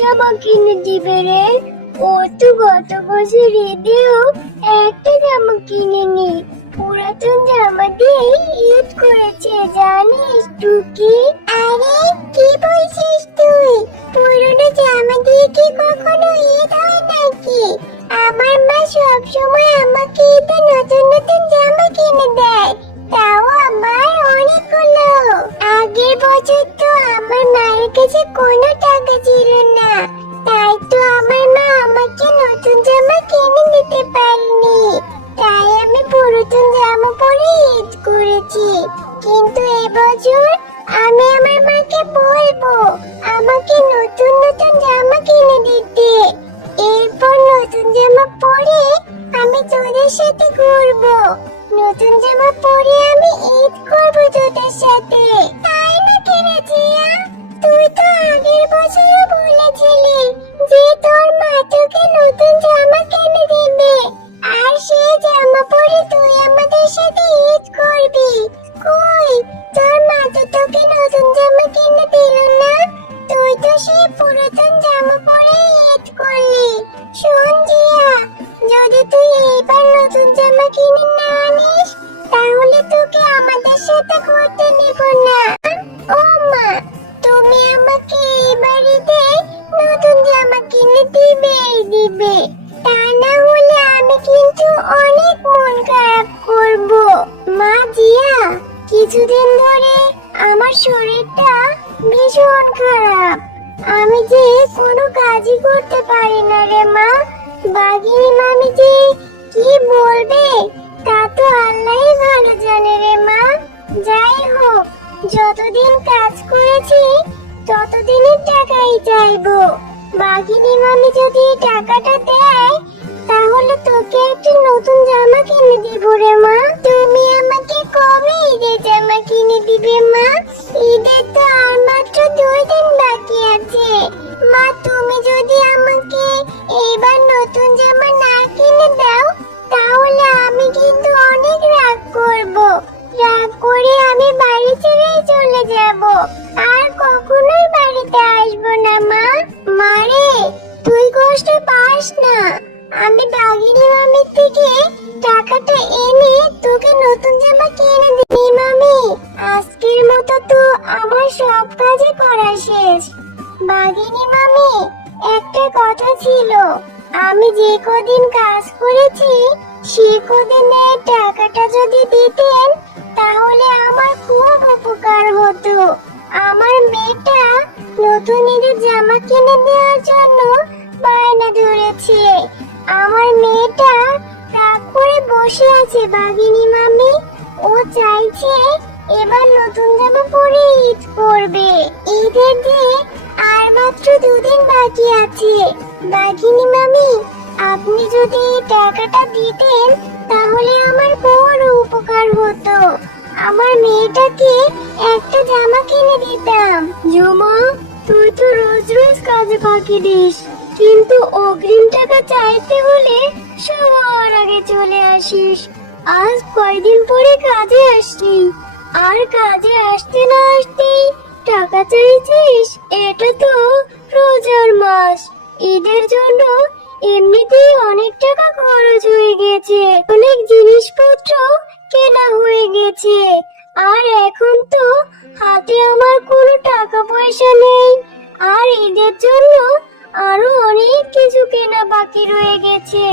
জামা কিনে দিবে রে? ও তো গত বছর ঈদেও একটা জামা কিনেনি, পুরাতন জামা দিয়ে ঈদ করেছে জানিস টুকি। আরে কি বলছিস তুই? পুরনো জামা দিয়ে কি কখনো ঈদ হয় নাকি? আমার মা সব সময় আমাকে ঈদে নতুন নতুন জামা কিনে দেয়, তাও আবার অনেকগুলো। আগের বছর তো আমার মায়ের কাছে কোনো টাকা ছিল না, তাই তো আমার মা আমাকে নতুন জামা কিনে দিতে পারেনি, তাই আমি পুরাতন জামা পরে ঈদ করেছি। কিন্তু এবছর আমি আমার মাকে বলবো আমাকে নতুন নতুন জামা কিনে দিতে। এরপর নতুন জামা পরে আমি তোদের সাথে ঘুরবো, নতুন জামা পরে আমি ঈদ করবো তোদের সাথে। তাই না কেনে জিয়া? তুই তো আগের বছরও বলেছিলি যে তোর মা তোকে নতুন জামা কিনে দেবে, আর সেই জামা পরে তুই আমাদের সাথে ঈদ করবি। কই, তোর মা তো তোকে নতুন জামা কিনে দিল না, তুই তো সেই পুরাতন জামা পরে ঈদ করলি। শোন জিয়া, যদি তুই এইবার নতুন জামা কিনে না আনিস তাহলে তোকে আমাদের সাথে ঘুরতে নিব না। ও মা, তুমি আমাকে এই বাড়িতে নতুন জামা কিনে দিবে, তা না হলে আমি কিন্তু অনেক মন খারাপ করব। মা জিয়া, কিছুদিন ধরে আমার শরীরটা ভীষণ খারাপ, আমি যে কোনো কাজই করতে পারি না রে মা। বাঘিনী মামি যে কি বলবে তা তো আল্লাহই ভালো জানে রে মা। যাই হোক, যতদিন কাজ করেছি ততদিনের টাকাই চাইবো। বাঘিনী মামি যদি টাকাটা দেয় তাহলে তোকে একটা নতুন জামা কিনে দিব রে মা। তুমি আমাকে কবে ঈদের জামা কিনে দিবে মা? ঈদের তো আর মাত্র 2 দিন বাকি আছে মা। তুমি যদি আমাকে এবার নতুন জামা না কিনে দাও তাহলে আমি কিন্তু অনেক রাগ করব। রাগ করে আমি বাড়ি ছেড়ে চলে যাব, আর কখনোই বাড়িতে আসবো না মা। মারে, তুই কষ্ট পাস না, আমি বাঘিনী মামির থেকে টাকাটা এনে তোকে নতুন জামা কিনে দিই। মামি, আজকের মতো তো আমার সব কাজই করা শেষ। বাঘিনী মামি, একটা কথা ছিল, আমি যে কদিন কাজ করেছি সে কদিনের টাকাটা যদি দিতেন তাহলে আমার খুব উপকার হতো। আমার মেয়েটা নতুন ঈদের জামা কিনে দেওয়ার জন্য বায়না ধরেছে। আমার মেয়েটা রাগ করে বসে আছে বাঘিনী মামি, ও চাইছে এবার নতুন জামা পরে ঈদ করবে। ঈদের যে আর মাত্র 2 দিন বাকি আছে। বাঘিনী মামি, আপনি যদি টাকাটা দিতেন তাহলে আমার বড় উপকার হতো, আমার মেয়েটাকে একটা জামা কিনে দিতাম। জমা, তুই তো রোজ রোজ কাজে ফাঁকি দিস, কিন্তু অগ্রিম টাকা চাইতে হলে সবার আগে চলে আসিস। আজ কয়দিন পরে কাজে আসলি, আর কাজে আসতে না আসতেই টাকা চাইছিস? এটা তো রোজার মাস, ঈদের জন্য এমনিতেই অনেক টাকা খরচ হয়ে গেছে, অনেক জিনিসপত্র কেনা হয়ে গেছে, আর এখন তো হাতে আমার কোনো টাকা পয়সা নেই। আর ঈদের জন্য আরো অনেক কিছু কেনা বাকি রয়ে গেছে।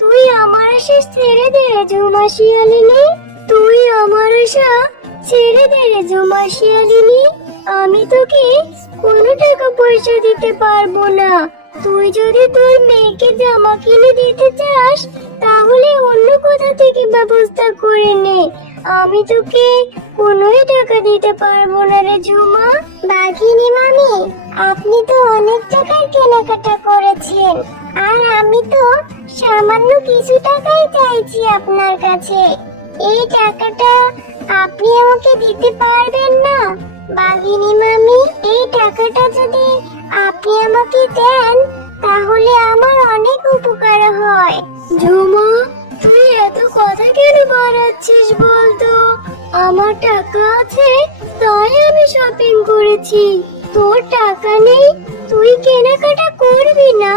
তুই আমার আশা ছেড়ে দে রে ঝুমা শিয়ালিনী, তুই আমার আশা ছেড়ে দে রে ঝুমা শিয়ালিনী। আমি তোকে কোনো টাকা পয়সা দিতে পারবো না। তুই যদি তোর মেয়েকে জামা কিনে দিতে চাস তাহলে অন্য কোথা থেকে ব্যবস্থা করে নে, আমি তোকে কোনোই টাকা দিতে পারবো না রে ঝুমা। বাঘিনী মামি, আপনি তো অনেক টাকার কেনাকাটা করেছেন, আর আমি তো সামান্য কিছু টাকাই চাইছি আপনার কাছে। এই টাকাটা আপনি আমাকে দিতে পারবেন না? বাঘিনী মামি, এই টাকাটা যদি আপনি আমাকে দেন তাহলে আমার অনেক উপকার হয়। ঝুমা, তুই এত কথা কেন বাড়াচ্ছিস বলতো? আমার টাকা আছে তাই আমি শপিং করেছি, তোর টাকা নেই তুই কেনাকাটা করবি না?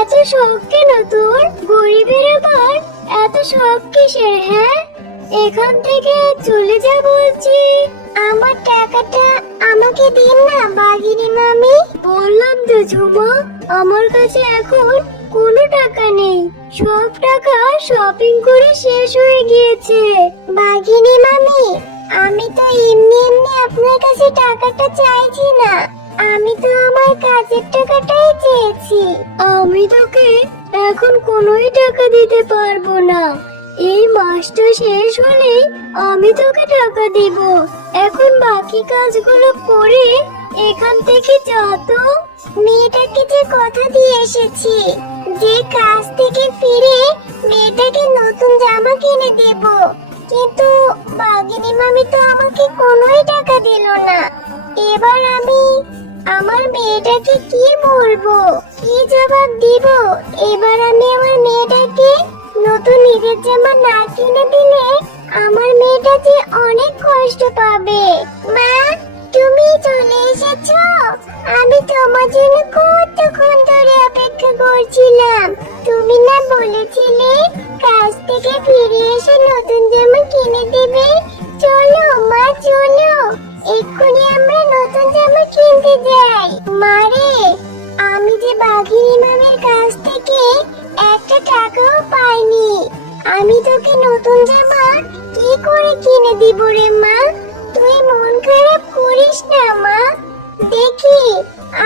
এত শখ কেন তোর? গরিবের আবার এত শখ কিসের, হ্যাঁ? এখান থেকে চলে যা বলছি। আমার টাকাটা আমাকে দিন না বাঘিনী মামি। বললাম তো ঝুমা, আমার কাছে এখন কোনো টাকা নেই। সব টাকা শপিং করে শেষ হয়ে গিয়েছে। বাঘিনী মামি, আমি তো এমনি এমনি আপনার কাছে টাকাটা চাইছি না। আমি তো আমার কাজের টাকাটাই চেয়েছি। আমি তোকে এখন কোনোই টাকা দিতে পারবো না। এই মাসটা শেষ হলেই আমি তোকে টাকা দিব। এখন বাকি কাজগুলো করে এখান থেকে যা তো। মেয়েটাকে যে কথা দিয়ে এসেছি যে কাজ থেকে ফিরে মেয়েটাকে নতুন জামা কিনে দেব, কিন্তু বাঘিনী মামি তো আমাকে কোনোই টাকা দিল না। এবার আমি আমার মেয়েটাকে কি বলবো, কি জবাব দিব? এবার আমি আমার মেয়েটাকে নতুন ঈদের জামা না কিনে দিলে আমার মেয়েটা যে অনেক কষ্ট পাবে। মা, তুমি চলে এসেছো? আমি তোমার জন্য কতক্ষণ ধরে অপেক্ষা করছিলাম। তুমি না বলেছিলে কাজ থেকে ফিরে এসে নতুন জামা কিনে দেবে? চলো মা, চলো এক্ষুনি আমরা নতুন জামা কিনতে যাই। মারে, আমি যে বাঘিনী মামির কাছ থেকে একটা টাকাও পাইনি। আমি তোকে নতুন জামা কি করে কিনে দিব রে মা? তুই মন খারাপ করিস না মা। দেখি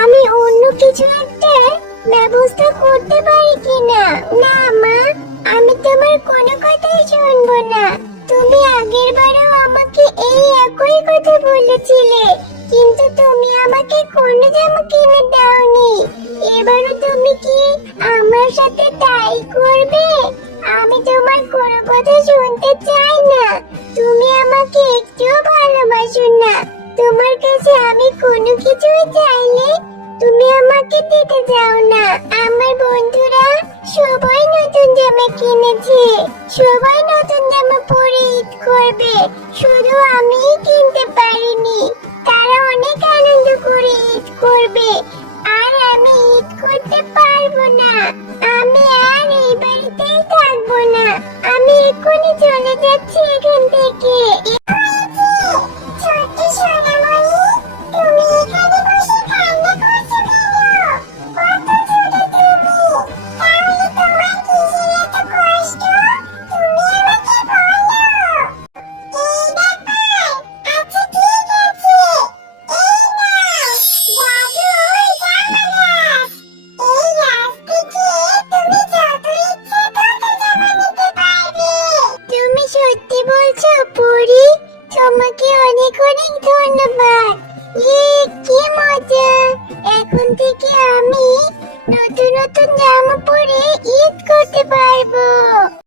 আমি অন্য কিছু একটা ব্যবস্থা করতে পারি কিনা। না মা, আমি তোমার কোনো কথাই শুনবো না। তুমি আগের বারেও আমাকে এই একই কথা বলেছিলে, কিন্তু তুমি আমাকে কোনো জামা কিনে দাওনি। এবারও তুমি কি আমার সাথে তাই করবে? আমি তোমার কোনো কথা শুনতে চাই না। তুমি আমাকে একটুও ভালোবাসো না। তোমার কাছে আমি কোনো কিছুই চাইলে তুমি আমাকে দিতে যাও না। আমার বন্ধুরা সবাই নতুন জামা কিনেছে, সবাই নতুন জামা পরে ঈদ করবে, শুধু আমিই কিনতে পারিনি। তারা অনেক আনন্দ করে ঈদ করবে, আর আমি ঈদ করতে পারবো না। আমি আর এই বাড়িতেই থাকবো না। আমি এক্ষুনি চলে যাচ্ছি এখান থেকে। ছোট্ট সোনামণি, তুমি এখানে বসে কান্না করছো কেন? কত ছোট তুমি, তাহলে তোমার কিসের এত কষ্ট? তুমি আমাকে বলো। এই ব্যাপার, আচ্ছা ঠিক আছে। এই নাও, জাদুর জামা গাছ। এই গাছ থেকে তুমি যত ইচ্ছে তত জামা নিতে পারবে। তুমি সত্যি বলছো পরি? তোমাকে অনেক অনেক ধন্যবাদ। কি মজা! এখন থেকে আমি নতুন নতুন জামা পরে ঈদ করতে পারবো।